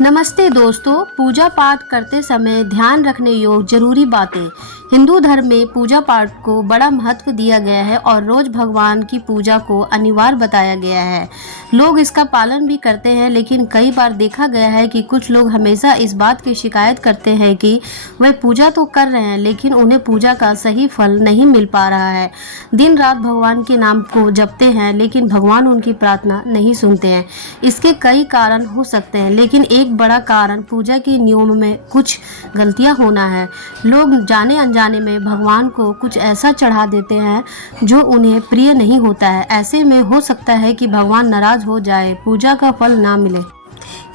नमस्ते दोस्तों, पूजा पाठ करते समय ध्यान रखने योग्य जरूरी बातें। हिंदू धर्म में पूजा पाठ को बड़ा महत्व दिया गया है और रोज भगवान की पूजा को अनिवार्य बताया गया है। लोग इसका पालन भी करते हैं, लेकिन कई बार देखा गया है कि कुछ लोग हमेशा इस बात की शिकायत करते हैं कि वे पूजा तो कर रहे हैं लेकिन उन्हें पूजा का सही फल नहीं मिल पा रहा है। दिन रात भगवान के नाम को जपते हैं लेकिन भगवान उनकी प्रार्थना नहीं सुनते हैं। इसके कई कारण हो सकते हैं, लेकिन एक बड़ा कारण पूजा के नियम में कुछ गलतियां होना है। लोग जाने अनजाने में भगवान को कुछ ऐसा चढ़ा देते हैं जो उन्हें प्रिय नहीं होता है। ऐसे में हो सकता है कि भगवान नाराज हो जाए, पूजा का फल ना मिले।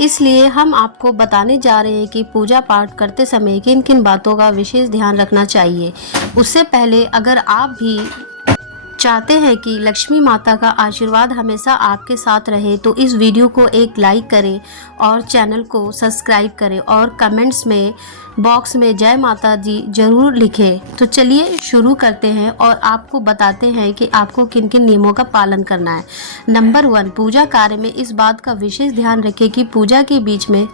इसलिए हम आपको बताने जा रहे हैं कि पूजा पाठ करते समय किन किन बातों का विशेष ध्यान रखना चाहिए। उससे पहले अगर आप भी चाहते हैं कि लक्ष्मी माता का आशीर्वाद हमेशा आपके साथ रहे तो इस वीडियो को एक लाइक करें और चैनल को सब्सक्राइब करें और कमेंट्स में बॉक्स में जय माता दी जरूर लिखें। तो चलिए शुरू करते हैं और आपको बताते हैं कि आपको किन किन नियमों का पालन करना है। नंबर 1, पूजा कार्य में इस बात का विशेष ध्यान रखें कि पूजा के बीच में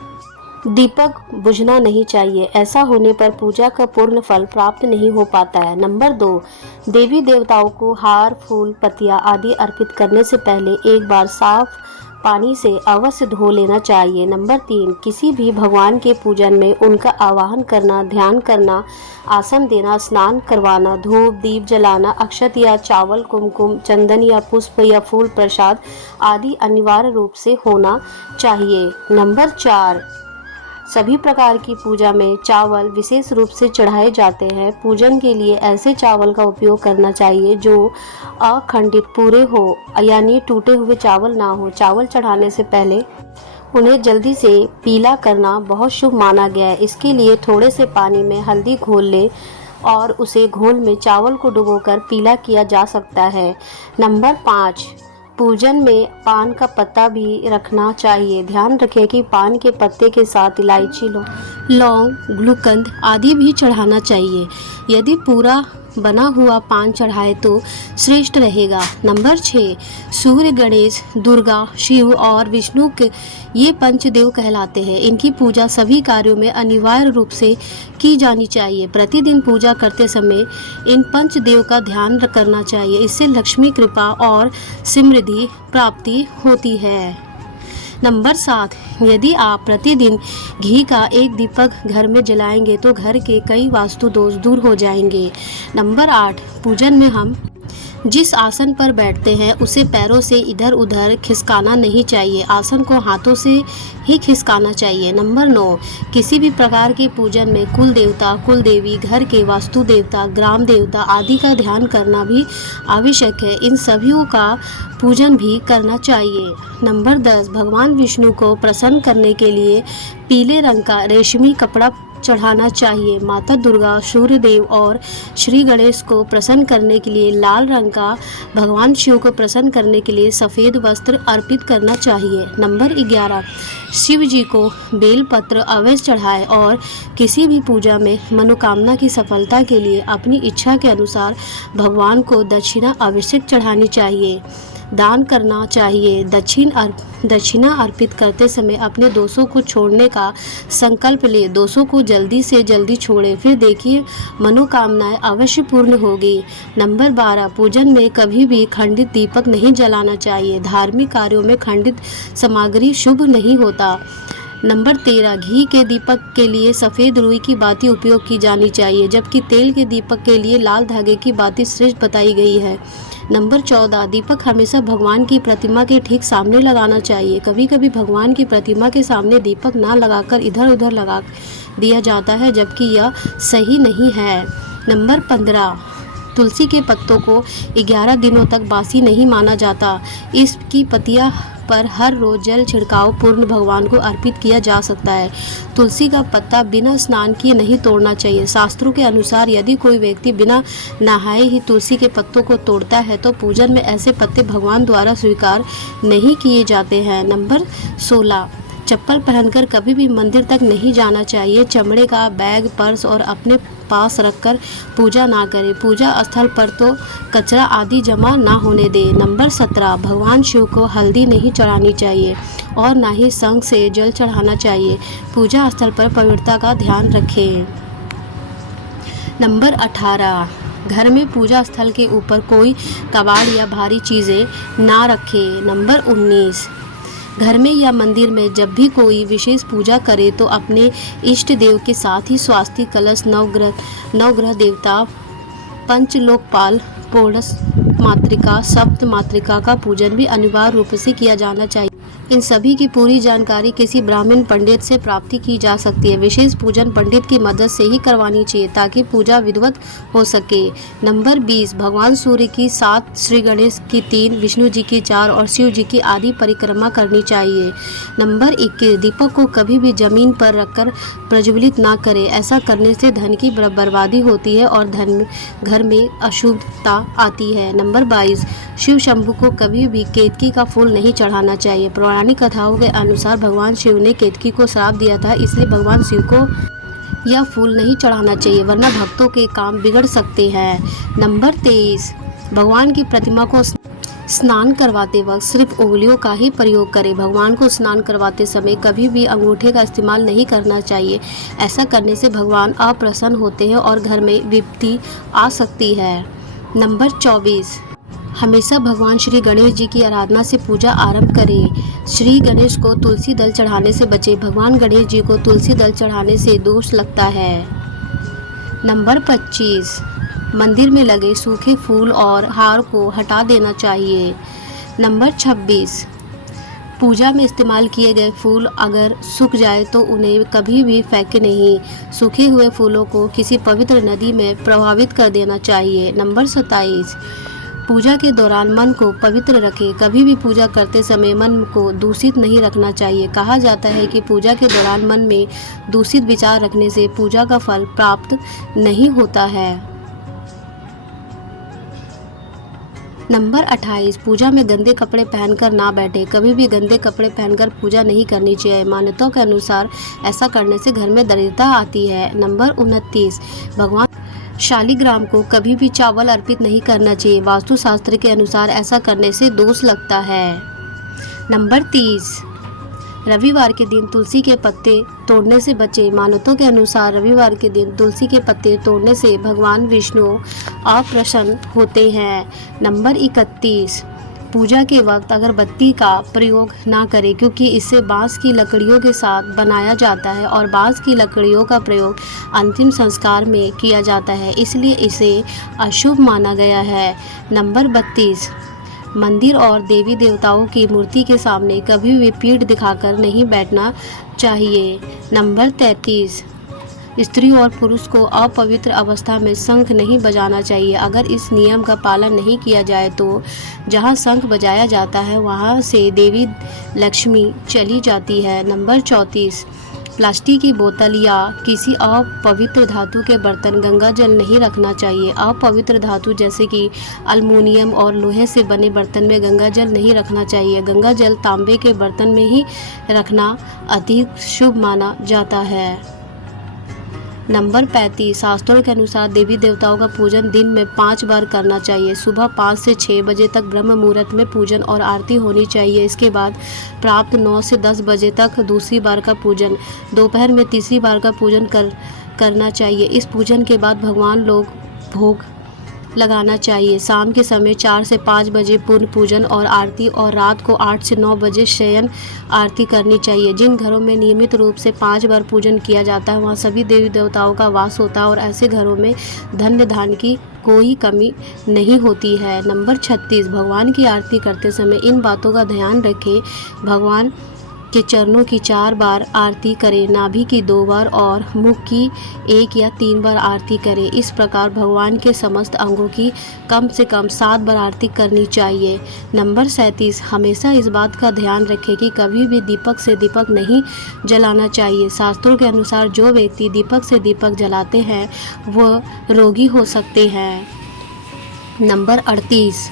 दीपक बुझना नहीं चाहिए। ऐसा होने पर पूजा का पूर्ण फल प्राप्त नहीं हो पाता है। नंबर 2, देवी देवताओं को हार, फूल, पत्तियां आदि अर्पित करने से पहले एक बार साफ पानी से अवश्य धो लेना चाहिए। नंबर 3, किसी भी भगवान के पूजन में उनका आवाहन करना, ध्यान करना, आसन देना, स्नान करवाना, धूप दीप जलाना, अक्षत या चावल, कुमकुम, चंदन या पुष्प या फूल प्रसाद आदि अनिवार्य रूप से होना चाहिए। नंबर 4, सभी प्रकार की पूजा में चावल विशेष रूप से चढ़ाए जाते हैं। पूजन के लिए ऐसे चावल का उपयोग करना चाहिए जो अखंडित पूरे हो, यानी टूटे हुए चावल ना हो। चावल चढ़ाने से पहले उन्हें जल्दी से पीला करना बहुत शुभ माना गया है। इसके लिए थोड़े से पानी में हल्दी घोल ले और उसे घोल में चावल को डुबोकर पीला किया जा सकता है। नंबर 5, पूजन में पान का पत्ता भी रखना चाहिए। ध्यान रखें कि पान के पत्ते के साथ इलायची, लौंग, गुलकंद आदि भी चढ़ाना चाहिए। यदि पूरा बना हुआ पान चढ़ाए तो श्रेष्ठ रहेगा। नंबर 6, सूर्य, गणेश, दुर्गा, शिव और विष्णु के ये पंचदेव कहलाते हैं। इनकी पूजा सभी कार्यों में अनिवार्य रूप से की जानी चाहिए। प्रतिदिन पूजा करते समय इन पंचदेव का ध्यान करना चाहिए। इससे लक्ष्मी कृपा और समृद्धि प्राप्ति होती है। नंबर 7, यदि आप प्रतिदिन घी का एक दीपक घर में जलाएंगे तो घर के कई वास्तु दोष दूर हो जाएंगे। नंबर 8, पूजन में हम जिस आसन पर बैठते हैं उसे पैरों से इधर उधर खिसकाना नहीं चाहिए। आसन को हाथों से ही खिसकाना चाहिए। नंबर 9, किसी भी प्रकार के पूजन में कुल देवता, कुल देवी, घर के वास्तु देवता, ग्राम देवता आदि का ध्यान करना भी आवश्यक है। इन सभी का पूजन भी करना चाहिए। नंबर 10, भगवान विष्णु को प्रसन्न करने के लिए पीले रंग का रेशमी कपड़ा चढ़ाना चाहिए। माता दुर्गा, सूर्य देव और श्री गणेश को प्रसन्न करने के लिए लाल रंग का, भगवान शिव को प्रसन्न करने के लिए सफ़ेद वस्त्र अर्पित करना चाहिए। नंबर 11, शिव जी को बेलपत्र अवश्य चढ़ाए और किसी भी पूजा में मनोकामना की सफलता के लिए अपनी इच्छा के अनुसार भगवान को दक्षिणा आवश्यक चढ़ानी चाहिए, दान करना चाहिए। दक्षिणा अर्पित करते समय अपने दोषों को छोड़ने का संकल्प ले। दोषों को जल्दी से जल्दी छोड़े, फिर देखिए मनोकामनाएं अवश्य पूर्ण होगी। नंबर 12, पूजन में कभी भी खंडित दीपक नहीं जलाना चाहिए। धार्मिक कार्यों में खंडित सामग्री शुभ नहीं होता। नंबर 13, घी के दीपक के लिए सफ़ेद रुई की बाती उपयोग की जानी चाहिए, जबकि तेल के दीपक के लिए लाल धागे की बाती श्रेष्ठ बताई गई है। नंबर 14, दीपक हमेशा भगवान की प्रतिमा के ठीक सामने लगाना चाहिए। कभी कभी भगवान की प्रतिमा के सामने दीपक ना लगाकर इधर उधर लगा दिया जाता है, जबकि यह सही नहीं है। नंबर 15, तुलसी के पत्तों को 11 दिनों तक बासी नहीं माना जाता। इसकी पत्तियां पर हर रोज जल छिड़काव पूर्ण भगवान को अर्पित किया जा सकता है। तुलसी का पत्ता बिना स्नान किए नहीं तोड़ना चाहिए। शास्त्रों के अनुसार यदि कोई व्यक्ति बिना नहाए ही तुलसी के पत्तों को तोड़ता है तो पूजन में ऐसे पत्ते भगवान द्वारा स्वीकार नहीं किए जाते हैं। नंबर 16, चप्पल पहनकर कभी भी मंदिर तक नहीं जाना चाहिए। चमड़े का बैग, पर्स और अपने पास रखकर पूजा ना करें। पूजा स्थल पर तो कचरा आदि जमा ना होने दें। नंबर 17, भगवान शिव को हल्दी नहीं चढ़ानी चाहिए और ना ही शंख से जल चढ़ाना चाहिए। पूजा स्थल पर पवित्रता का ध्यान रखें। नंबर 18, घर में पूजा स्थल के ऊपर कोई कबाड़ या भारी चीज़ें ना रखें। नंबर 19, घर में या मंदिर में जब भी कोई विशेष पूजा करे तो अपने इष्ट देव के साथ ही स्वास्तिक कलश, नवग्रह देवता, पंचलोकपाल, षोडश मातृका, सप्त मातृका का पूजन भी अनिवार्य रूप से किया जाना चाहिए। इन सभी की पूरी जानकारी किसी ब्राह्मण पंडित से प्राप्ति की जा सकती है। विशेष पूजन पंडित की मदद से ही करवानी चाहिए ताकि पूजा विधिवत हो सके। नंबर 20, भगवान सूर्य की 7, श्री गणेश की 3, विष्णु जी की 4 और शिव जी की आदि परिक्रमा करनी चाहिए। नंबर 21, दीपक को कभी भी जमीन पर रखकर प्रज्वलित ना करें। ऐसा करने से धन की बर्बादी होती है और घर में अशुभता आती है। नंबर 22, शिव शंभू को कभी भी केतकी का फूल नहीं चढ़ाना चाहिए। पौराणिक कथाओं के अनुसार भगवान शिव ने केतकी को श्राप दिया था, इसलिए भगवान शिव को यह फूल नहीं चढ़ाना चाहिए वरना भक्तों के काम बिगड़ सकते हैं। नंबर 23, भगवान की प्रतिमा को स्नान करवाते वक्त सिर्फ उंगलियों का ही प्रयोग करें। भगवान को स्नान करवाते समय कभी भी अंगूठे का इस्तेमाल नहीं करना चाहिए। ऐसा करने से भगवान अप्रसन्न होते हैं और घर में विपत्ति आ सकती है। नंबर 24, हमेशा भगवान श्री गणेश जी की आराधना से पूजा आरंभ करें। श्री गणेश को तुलसी दल चढ़ाने से बचें। भगवान गणेश जी को तुलसी दल चढ़ाने से दोष लगता है। नंबर 25, मंदिर में लगे सूखे फूल और हार को हटा देना चाहिए। नंबर 26, पूजा में इस्तेमाल किए गए फूल अगर सूख जाए तो उन्हें कभी भी फेंके नहीं। सूखे हुए फूलों को किसी पवित्र नदी में प्रवाहित कर देना चाहिए। नंबर 27, पूजा के दौरान मन को पवित्र रखें। कभी भी पूजा करते समय मन को दूषित नहीं रखना चाहिए। कहा जाता है कि पूजा के दौरान मन में दूषित विचार रखने से पूजा का फल प्राप्त नहीं होता है। नंबर 28, पूजा में गंदे कपड़े पहनकर ना बैठे। कभी भी गंदे कपड़े पहनकर पूजा नहीं करनी चाहिए। मान्यताओं के अनुसार ऐसा करने से घर में दरिद्रता आती है। नंबर 29, भगवान शालिग्राम को कभी भी चावल अर्पित नहीं करना चाहिए। वास्तुशास्त्र के अनुसार ऐसा करने से दोष लगता है। नंबर 30, रविवार के दिन तुलसी के पत्ते तोड़ने से बचें। मान्यताओं के अनुसार रविवार के दिन तुलसी के पत्ते तोड़ने से भगवान विष्णु अप्रसन्न होते हैं। नंबर 31, पूजा के वक्त अगरबत्ती का प्रयोग ना करें क्योंकि इसे बांस की लकड़ियों के साथ बनाया जाता है और बांस की लकड़ियों का प्रयोग अंतिम संस्कार में किया जाता है, इसलिए इसे अशुभ माना गया है। नंबर 32, मंदिर और देवी देवताओं की मूर्ति के सामने कभी भी पीठ दिखाकर नहीं बैठना चाहिए। नंबर 33, स्त्री और पुरुष को अपवित्र अवस्था में शंख नहीं बजाना चाहिए। अगर इस नियम का पालन नहीं किया जाए तो जहां शंख बजाया जाता है वहां से देवी लक्ष्मी चली जाती है। नंबर 34, प्लास्टिक की बोतल या किसी अपवित्र धातु के बर्तन गंगा जल नहीं रखना चाहिए। अपवित्र धातु जैसे कि अल्मुनियम और लोहे से बने बर्तन में गंगा जल नहीं रखना चाहिए। गंगा जल तांबे के बर्तन में ही रखना अधिक शुभ माना जाता है। नंबर 35, शास्त्रों के अनुसार देवी देवताओं का पूजन दिन में 5 बार करना चाहिए। सुबह 5 से 6 बजे तक ब्रह्म मुहूर्त में पूजन और आरती होनी चाहिए। इसके बाद प्राप्त 9 से 10 बजे तक दूसरी बार का पूजन, दोपहर में तीसरी बार का पूजन करना चाहिए। इस पूजन के बाद भगवान लोग भोग लगाना चाहिए। शाम के समय 4 से 5 बजे पूर्ण पूजन और आरती और रात को 8 से 9 बजे शयन आरती करनी चाहिए। जिन घरों में नियमित रूप से 5 बार पूजन किया जाता है वहाँ सभी देवी देवताओं का वास होता है और ऐसे घरों में धन्य धान की कोई कमी नहीं होती है। नंबर 36, भगवान की आरती करते समय इन बातों का ध्यान रखें। भगवान के चरणों की 4 बार आरती करें, नाभि की 2 बार और मुख की 1 या 3 बार आरती करें। इस प्रकार भगवान के समस्त अंगों की कम से कम 7 बार आरती करनी चाहिए। नंबर 37, हमेशा इस बात का ध्यान रखें कि कभी भी दीपक से दीपक नहीं जलाना चाहिए। शास्त्रों के अनुसार जो व्यक्ति दीपक से दीपक जलाते हैं वह रोगी हो सकते हैं। नंबर 38,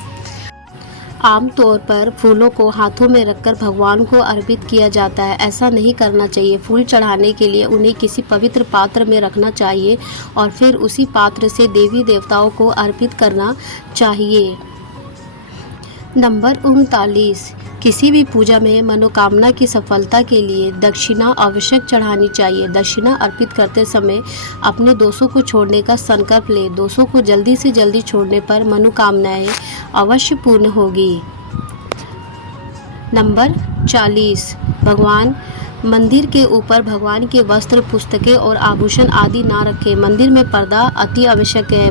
आमतौर पर फूलों को हाथों में रखकर भगवान को अर्पित किया जाता है। ऐसा नहीं करना चाहिए। फूल चढ़ाने के लिए उन्हें किसी पवित्र पात्र में रखना चाहिए और फिर उसी पात्र से देवी देवताओं को अर्पित करना चाहिए। नंबर 39, किसी भी पूजा में मनोकामना की सफलता के लिए दक्षिणा आवश्यक चढ़ानी चाहिए। दक्षिणा अर्पित करते समय अपने दोषों को छोड़ने का संकल्प लें। दोषों को जल्दी से जल्दी छोड़ने पर मनोकामनाएं अवश्य पूर्ण होगी। नंबर 40, भगवान मंदिर के ऊपर भगवान के वस्त्र, पुस्तकें और आभूषण आदि ना रखें। मंदिर में पर्दा अति आवश्यक है।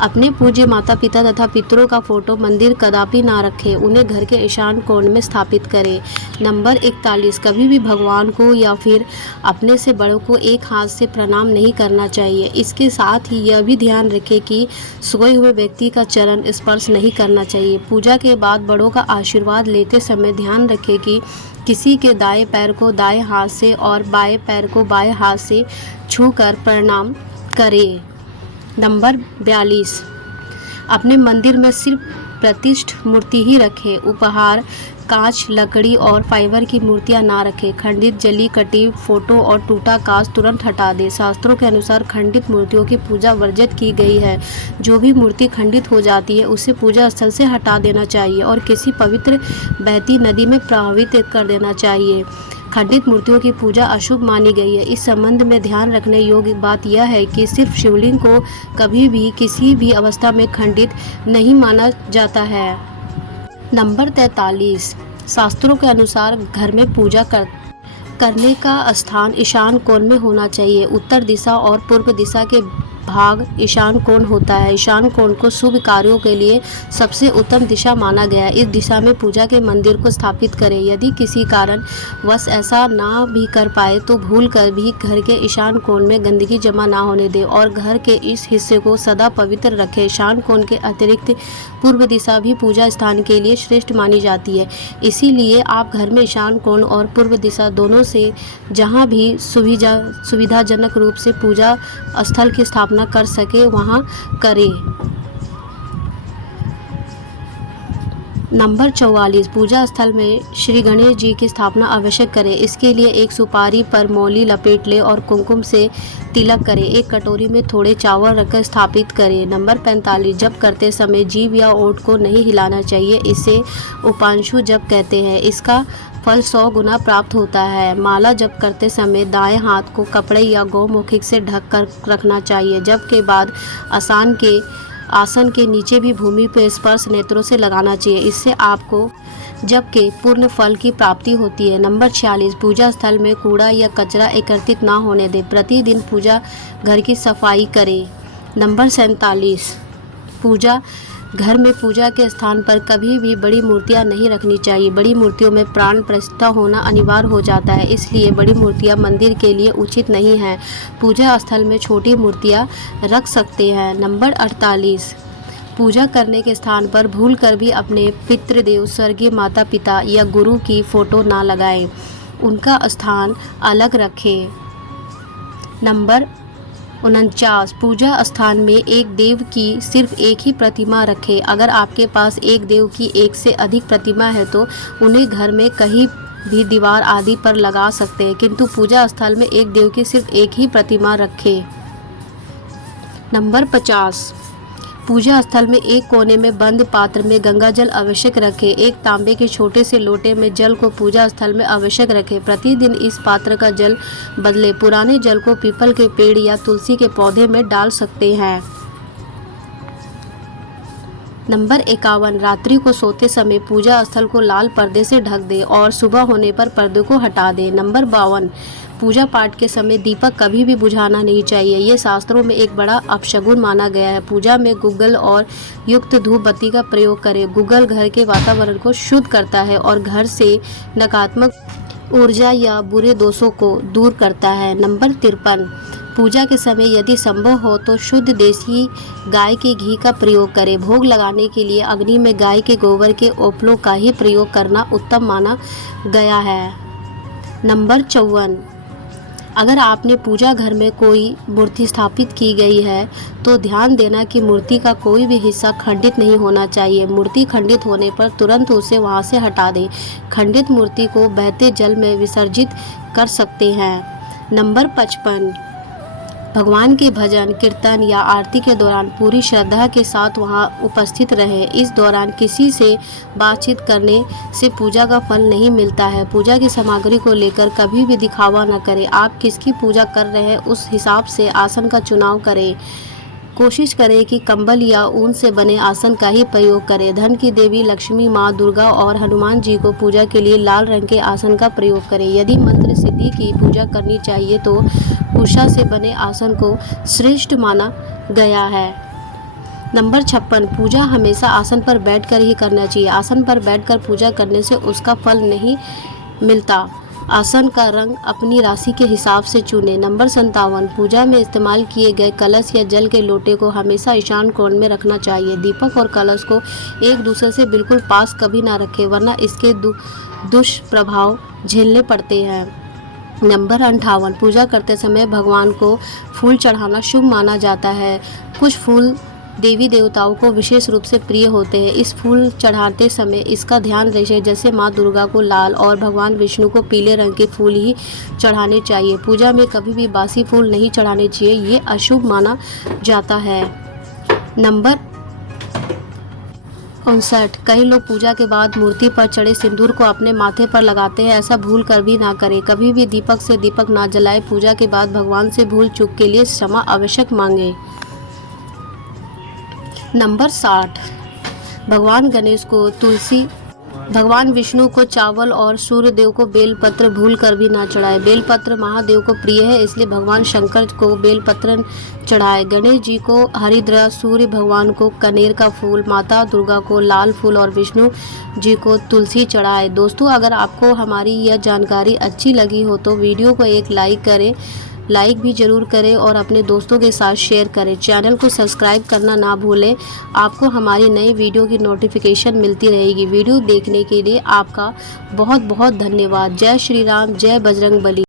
अपने पूज्य माता पिता तथा पितरों का फोटो मंदिर कदापि ना रखें। उन्हें घर के ईशान कोण में स्थापित करें। नंबर 41, कभी भी भगवान को या फिर अपने से बड़ों को एक हाथ से प्रणाम नहीं करना चाहिए। इसके साथ ही यह भी ध्यान रखें कि सोए हुए व्यक्ति का चरण स्पर्श नहीं करना चाहिए। पूजा के बाद बड़ों का आशीर्वाद लेते समय ध्यान रखें कि किसी के दाएं पैर को दाएं हाथ से और बाएं पैर को बाएं हाथ से छूकर प्रणाम करें। नंबर 42, अपने मंदिर में सिर्फ प्रतिष्ठ मूर्ति ही रखें। उपहार, कांच, लकड़ी और फाइबर की मूर्तियां ना रखें। खंडित, जली कटी फोटो और टूटा कांच तुरंत हटा दें। शास्त्रों के अनुसार खंडित मूर्तियों की पूजा वर्जित की गई है। जो भी मूर्ति खंडित हो जाती है उसे पूजा स्थल से हटा देना चाहिए और किसी पवित्र बहती नदी में प्रवाहित कर देना चाहिए। खंडित मूर्तियों की पूजा अशुभ मानी गई है। इस संबंध में ध्यान रखने योग्य बात यह है कि सिर्फ शिवलिंग को कभी भी किसी भी अवस्था में खंडित नहीं माना जाता है। नंबर 43, शास्त्रों के अनुसार घर में पूजा करने का स्थान ईशान कोण में होना चाहिए। उत्तर दिशा और पूर्व दिशा के भाग ईशान कोण होता है। ईशान कोण को शुभ कार्यों के लिए सबसे उत्तम दिशा माना गया है। इस दिशा में पूजा के मंदिर को स्थापित करें। यदि किसी कारण वश ऐसा ना भी कर पाए तो भूल कर भी घर के ईशान कोण में गंदगी जमा ना होने दें और घर के इस हिस्से को सदा पवित्र रखें। ईशान कोण के अतिरिक्त पूर्व दिशा भी पूजा स्थान के लिए श्रेष्ठ मानी जाती है। इसीलिए आप घर में ईशान कोण और पूर्व दिशा दोनों से जहाँ भी सुविधाजनक रूप से पूजा स्थल की स्थापना कर सके वहां करें। नंबर 44, पूजा स्थल में श्री गणेश जी की स्थापना अवश्य करें। इसके लिए एक सुपारी पर मौली लपेट लें और कुमकुम से तिलक करें। एक कटोरी में थोड़े चावल रखकर स्थापित करें। नंबर 45, जप करते समय जीभ या ओठ को नहीं हिलाना चाहिए। इसे उपांशु जप कहते हैं। इसका फल 100 गुना प्राप्त होता है। माला जप करते समय दाएं हाथ को कपड़े या गौमुखिक से ढक कर रखना चाहिए। जप के बाद आसन के नीचे भी भूमि पर स्पर्श नेत्रों से लगाना चाहिए। इससे आपको जप के पूर्ण फल की प्राप्ति होती है। नंबर 46, पूजा स्थल में कूड़ा या कचरा एकत्रित ना होने दें। प्रतिदिन पूजा घर की सफाई करें। नंबर 47, घर में पूजा के स्थान पर कभी भी बड़ी मूर्तियां नहीं रखनी चाहिए। बड़ी मूर्तियों में प्राण प्रतिष्ठा होना अनिवार्य हो जाता है, इसलिए बड़ी मूर्तियां मंदिर के लिए उचित नहीं हैं। पूजा स्थल में छोटी मूर्तियां रख सकते हैं। नंबर 48, पूजा करने के स्थान पर भूलकर भी अपने पितृदेव, स्वर्गीय माता पिता या गुरु की फोटो ना लगाएं। उनका स्थान अलग रखें। नंबर 49, पूजा स्थान में एक देव की सिर्फ एक ही प्रतिमा रखें। अगर आपके पास एक देव की एक से अधिक प्रतिमा है तो उन्हें घर में कहीं भी दीवार आदि पर लगा सकते हैं, किंतु पूजा स्थल में एक देव की सिर्फ एक ही प्रतिमा रखें। नंबर 50, पूजा स्थल में एक कोने में बंद पात्र में गंगा जल आवश्यक रखें। एक तांबे के छोटे से लोटे में जल को पूजा स्थल में आवश्यक रखें। प्रतिदिन इस पात्र का जल बदले। पुराने जल को पीपल के पेड़ या तुलसी के पौधे में डाल सकते हैं। नंबर 51, रात्रि को सोते समय पूजा स्थल को लाल पर्दे से ढक दें और सुबह होने पर पर्दे को हटा दें। नंबर 52, पूजा पाठ के समय दीपक कभी भी बुझाना नहीं चाहिए। ये शास्त्रों में एक बड़ा अपशगुन माना गया है। पूजा में गुग्गल और युक्त धूप बत्ती का प्रयोग करें। गुग्गल घर के वातावरण को शुद्ध करता है और घर से नकारात्मक ऊर्जा या बुरे दोषों को दूर करता है। नंबर 53, पूजा के समय यदि संभव हो तो शुद्ध देसी गाय के घी का प्रयोग करें। भोग लगाने के लिए अग्नि में गाय के गोबर के ओपलों का ही प्रयोग करना उत्तम माना गया है। नंबर 54, अगर आपने पूजा घर में कोई मूर्ति स्थापित की गई है तो ध्यान देना कि मूर्ति का कोई भी हिस्सा खंडित नहीं होना चाहिए। मूर्ति खंडित होने पर तुरंत उसे वहां से हटा दें। खंडित मूर्ति को बहते जल में विसर्जित कर सकते हैं। नंबर 55, भगवान के भजन कीर्तन या आरती के दौरान पूरी श्रद्धा के साथ वहां उपस्थित रहें। इस दौरान किसी से बातचीत करने से पूजा का फल नहीं मिलता है। पूजा की सामग्री को लेकर कभी भी दिखावा न करें। आप किसकी पूजा कर रहे हैं उस हिसाब से आसन का चुनाव करें। कोशिश करें कि कंबल या ऊन से बने आसन का ही प्रयोग करें। धन की देवी लक्ष्मी, माँ दुर्गा और हनुमान जी को पूजा के लिए लाल रंग के आसन का प्रयोग करें। यदि मंत्र सिद्धि की पूजा करनी चाहिए तो कुशा से बने आसन को श्रेष्ठ माना गया है। नंबर 56, पूजा हमेशा आसन पर बैठकर ही करना चाहिए। आसन पर बैठकर पूजा करने से उसका फल नहीं मिलता। आसन का रंग अपनी राशि के हिसाब से चुनें। नंबर 57, पूजा में इस्तेमाल किए गए कलश या जल के लोटे को हमेशा ईशान कोण में रखना चाहिए। दीपक और कलश को एक दूसरे से बिल्कुल पास कभी ना रखें, वरना इसके दुष्प्रभाव झेलने पड़ते हैं। नंबर 58, पूजा करते समय भगवान को फूल चढ़ाना शुभ माना जाता है। कुछ फूल देवी देवताओं को विशेष रूप से प्रिय होते हैं। इस फूल चढ़ाते समय इसका ध्यान रखें, जैसे माँ दुर्गा को लाल और भगवान विष्णु को पीले रंग के फूल ही चढ़ाने चाहिए। पूजा में कभी भी बासी फूल नहीं चढ़ाने चाहिए, ये अशुभ माना जाता है। नंबर 59, कई लोग पूजा के बाद मूर्ति पर चढ़े सिंदूर को अपने माथे पर लगाते हैं। ऐसा भूल कर भी ना करें। कभी भी दीपक से दीपक ना जलाएं। पूजा के बाद भगवान से भूल चूक के लिए क्षमा आवश्यक मांगे। नंबर 60, भगवान गणेश को तुलसी, भगवान विष्णु को चावल और सूर्यदेव को बेलपत्र भूल कर भी ना चढ़ाए। बेलपत्र महादेव को प्रिय है, इसलिए भगवान शंकर को बेलपत्र चढ़ाए। गणेश जी को हरिद्रा, सूर्य भगवान को कनेर का फूल, माता दुर्गा को लाल फूल और विष्णु जी को तुलसी चढ़ाए। दोस्तों, अगर आपको हमारी यह जानकारी अच्छी लगी हो तो वीडियो को एक लाइक करें, लाइक भी ज़रूर करें और अपने दोस्तों के साथ शेयर करें। चैनल को सब्सक्राइब करना ना भूलें। आपको हमारी नई वीडियो की नोटिफिकेशन मिलती रहेगी। वीडियो देखने के लिए आपका बहुत बहुत धन्यवाद। जय श्री राम, जय बजरंग बली।